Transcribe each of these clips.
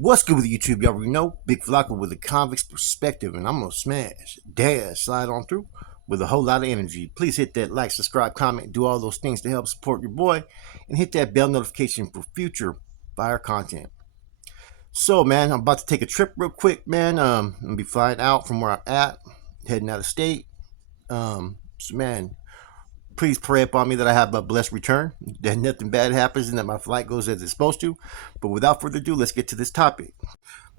What's good with YouTube? Y'all already know Big Flocka with a convict's perspective, and I'm gonna slide on through with a whole lot of energy. Please hit that like, subscribe, comment, do all those things to help support your boy, and hit that bell notification for future fire content. So, man, I'm about to take a trip real quick, man. I'm gonna be flying out from where I'm at, heading out of state. So, man, please pray upon me that I have a blessed return, that nothing bad happens, and that my flight goes as it's supposed to. But without further ado, let's get to this topic.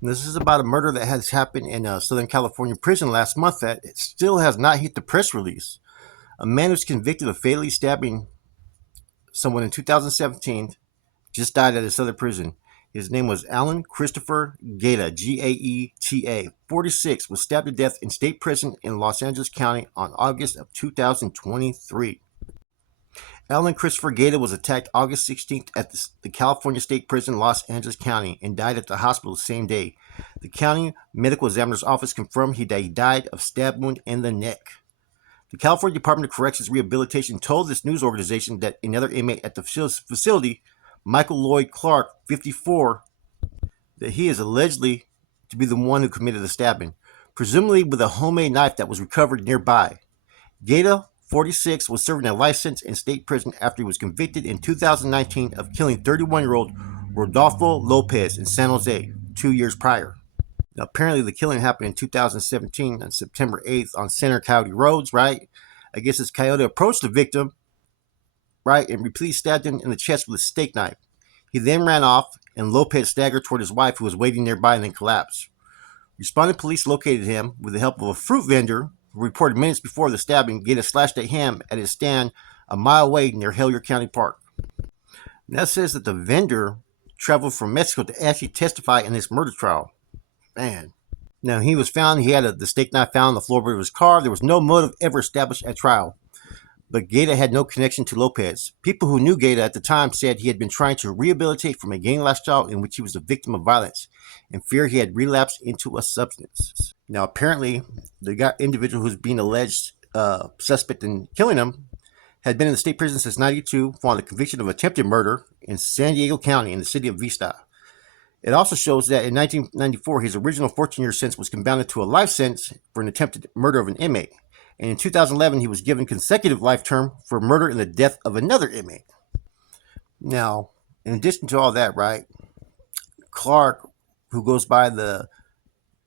This is about a murder that has happened in a Southern California prison last month that it still has not hit the press release. A man who's convicted of fatally stabbing someone in 2017 just died at a Southern prison. His name was Alan Christopher Gaeta, Gaeta, 46, was stabbed to death in state prison in Los Angeles County on August of 2023. Alan Christopher Gaeta was attacked August 16th at the California State Prison, Los Angeles County, and died at the hospital the same day. The county medical examiner's office confirmed he died of stab wound in the neck. The California Department of Corrections Rehabilitation told this news organization that another inmate at the facility, Michael Lloyd Clark, 54, that he is allegedly to be the one who committed the stabbing, presumably with a homemade knife that was recovered nearby. Gaeta, 46, was serving a life sentence in state prison after he was convicted in 2019 of killing 31-year-old Rodolfo Lopez in San Jose 2 years prior. Now, apparently, the killing happened in 2017 on September 8th on Center County roads, right? I guess this coyote approached the victim, right, and repeatedly stabbed him in the chest with a steak knife. He then ran off, and Lopez staggered toward his wife, who was waiting nearby, and then collapsed. Responding police located him with the help of a fruit vendor who reported minutes before the stabbing. Gaeta slashed at him at his stand a mile away near Hellier County Park. That says that the vendor traveled from Mexico to actually testify in this murder trial. Man. Now, he was found, he had the steak knife found on the floorboard of his car. There was no motive ever established at trial. But Gaeta had no connection to Lopez. People who knew Gaeta at the time said he had been trying to rehabilitate from a gang lifestyle in which he was a victim of violence and fear he had relapsed into a substance. Now, apparently, the individual who's being alleged suspect in killing him had been in the state prison since 92 following the conviction of attempted murder in San Diego County in the city of Vista. It also shows that in 1994, his original 14-year sentence was compounded to a life sentence for an attempted murder of an inmate. And in 2011, he was given consecutive life term for murder and the death of another inmate. Now, in addition to all that, right, Clark, who goes by the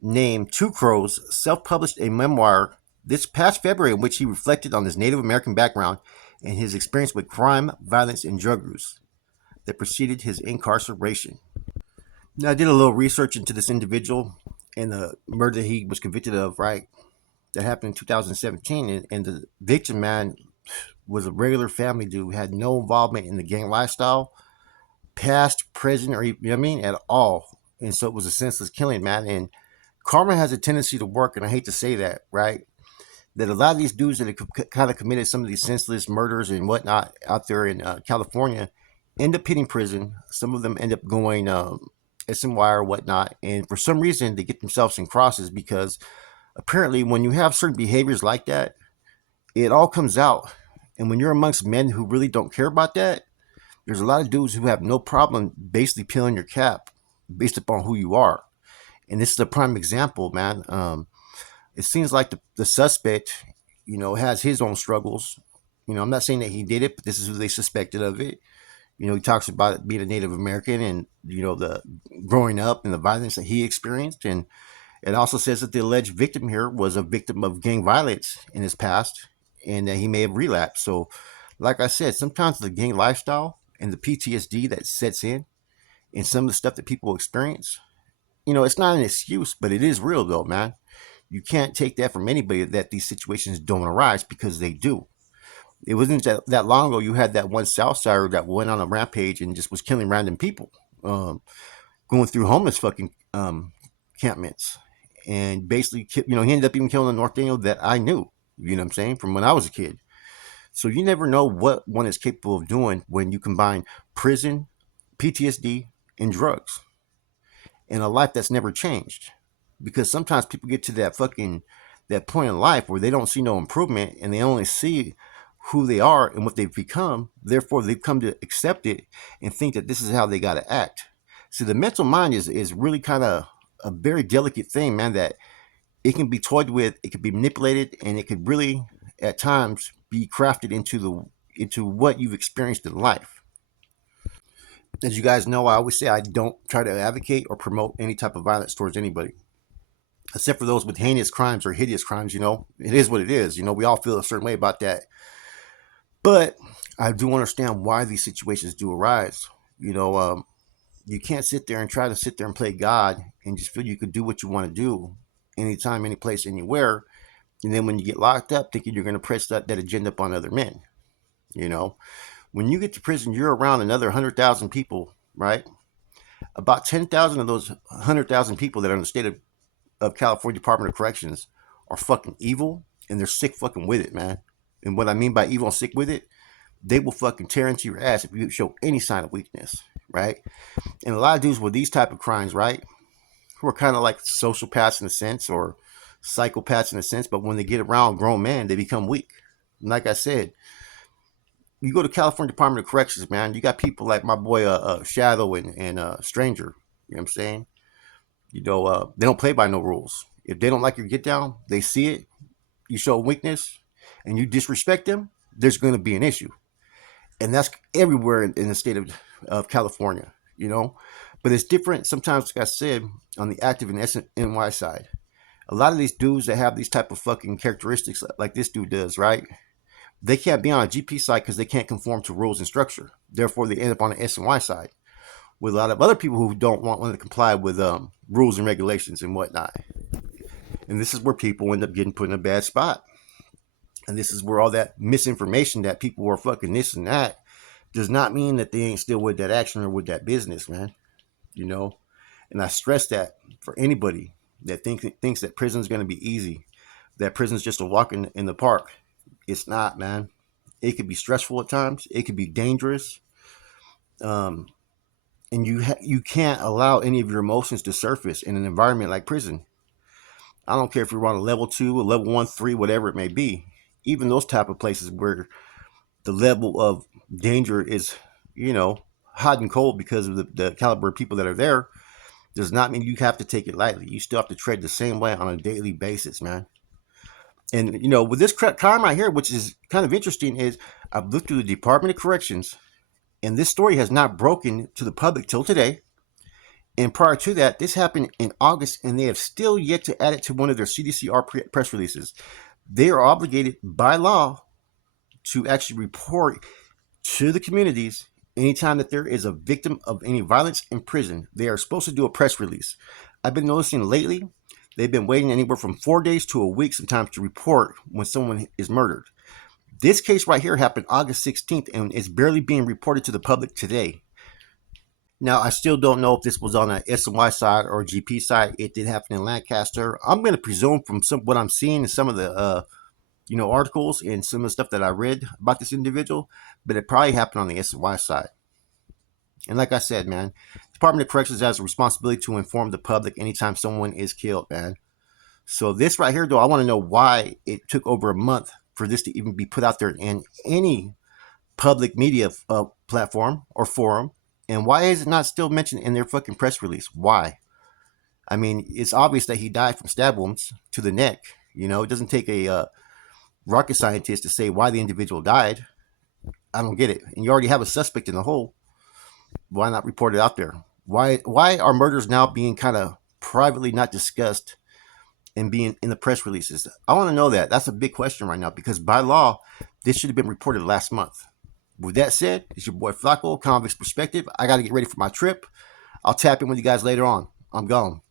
name Two Crows, self-published a memoir this past February in which he reflected on his Native American background and his experience with crime, violence, and drug use that preceded his incarceration. Now, I did a little research into this individual and the murder that he was convicted of, right? That happened in 2017, and the victim, man, was a regular family dude, had no involvement in the gang lifestyle, past, present, or, you know what I mean, at all. And so it was a senseless killing, man. And karma has a tendency to work, and I hate to say that, right? That a lot of these dudes that have kind of committed some of these senseless murders and whatnot out there in California end up hitting prison. Some of them end up going SNY or whatnot, and for some reason they get themselves in crosses because apparently when you have certain behaviors like that, it all comes out. And when you're amongst men who really don't care about that, there's a lot of dudes who have no problem basically peeling your cap based upon who you are. And this is a prime example, man. It seems like the suspect, has his own struggles. I'm not saying that he did it, but this is who they suspected of it. He talks about it being a Native American and, the growing up and the violence that he experienced. And it also says that the alleged victim here was a victim of gang violence in his past and that he may have relapsed. So, like I said, sometimes the gang lifestyle and the PTSD that sets in and some of the stuff that people experience, it's not an excuse, but it is real though, man. You can't take that from anybody that these situations don't arise because they do. It wasn't that long ago you had that one Southsider that went on a rampage and just was killing random people, going through homeless fucking encampments. And basically, he ended up even killing a North Daniel that I knew, you know what I'm saying, from when I was a kid. So you never know what one is capable of doing when you combine prison, PTSD, and drugs in a life that's never changed. Because sometimes people get to that point in life where they don't see no improvement and they only see who they are and what they've become. Therefore, they've come to accept it and think that this is how they got to act. See, the mental mind is really kind of a very delicate thing, man, that it can be toyed with, it can be manipulated, and it could really, at times, be crafted into what you've experienced in life. As you guys know, I always say I don't try to advocate or promote any type of violence towards anybody, except for those with heinous crimes or hideous crimes. It is what it is. We all feel a certain way about that. But I do understand why these situations do arise. You can't sit there and try to sit there and play God and just feel you could do what you want to do anytime, any place, anywhere. And then when you get locked up, thinking you're going to press that agenda upon other men. You know, when you get to prison, you're around another 100,000 people, right? About 10,000 of those 100,000 people that are in the state of California Department of Corrections are fucking evil, and they're sick fucking with it, man. And what I mean by evil and sick with it, they will fucking tear into your ass if you show any sign of weakness, right? And a lot of dudes with these type of crimes, right, who are kind of like sociopaths in a sense, or psychopaths in a sense, but when they get around grown men, they become weak. And like I said, you go to California Department of Corrections, man, you got people like my boy Shadow and Stranger. You know what I'm saying? They don't play by no rules. If they don't like your get down, they see it, you show weakness, and you disrespect them, there's going to be an issue. And that's everywhere in the state of California, But it's different sometimes, like I said, on the active and SNY side. A lot of these dudes that have these type of fucking characteristics like this dude does, right? They can't be on a GP side because they can't conform to rules and structure. Therefore, they end up on the SNY side with a lot of other people who don't want to comply with rules and regulations and whatnot. And this is where people end up getting put in a bad spot. And this is where all that misinformation that people are fucking this and that does not mean that they ain't still with that action or with that business, man. And I stress that for anybody that thinks that prison's going to be easy, that prison's just a walk in the park. It's not, man. It could be stressful at times. It could be dangerous. And you can't allow any of your emotions to surface in an environment like prison. I don't care if you're on a level 2, a level 1, 3, whatever it may be. Even those type of places where the level of danger is, hot and cold because of the caliber of people that are there, does not mean you have to take it lightly. You still have to tread the same way on a daily basis, man. And, with this crime right here, which is kind of interesting, is I've looked through the Department of Corrections, and this story has not broken to the public till today. And prior to that, this happened in August, and they have still yet to add it to one of their CDCR press releases. They are obligated by law to actually report to the communities anytime that there is a victim of any violence in prison. They are supposed to do a press release. I've been noticing lately, they've been waiting anywhere from 4 days to a week sometimes to report when someone is murdered. This case right here happened August 16th, and it's barely being reported to the public today. Now, I still don't know if this was on a SNY side or a GP side. It did happen in Lancaster. I'm going to presume from what I'm seeing in some of the articles and some of the stuff that I read about this individual, but it probably happened on the SNY side. And like I said, man, Department of Corrections has a responsibility to inform the public anytime someone is killed, man. So this right here, though, I want to know why it took over a month for this to even be put out there in any public media platform or forum. And why is it not still mentioned in their fucking press release? Why? I mean, it's obvious that he died from stab wounds to the neck. It doesn't take a rocket scientist to say why the individual died. I don't get it. And you already have a suspect in the hole. Why not report it out there? Why are murders now being kind of privately not discussed and being in the press releases? I want to know that. That's a big question right now, because by law, this should have been reported last month. With that said, it's your boy Flacco, Convict's Perspective. I got to get ready for my trip. I'll tap in with you guys later on. I'm gone.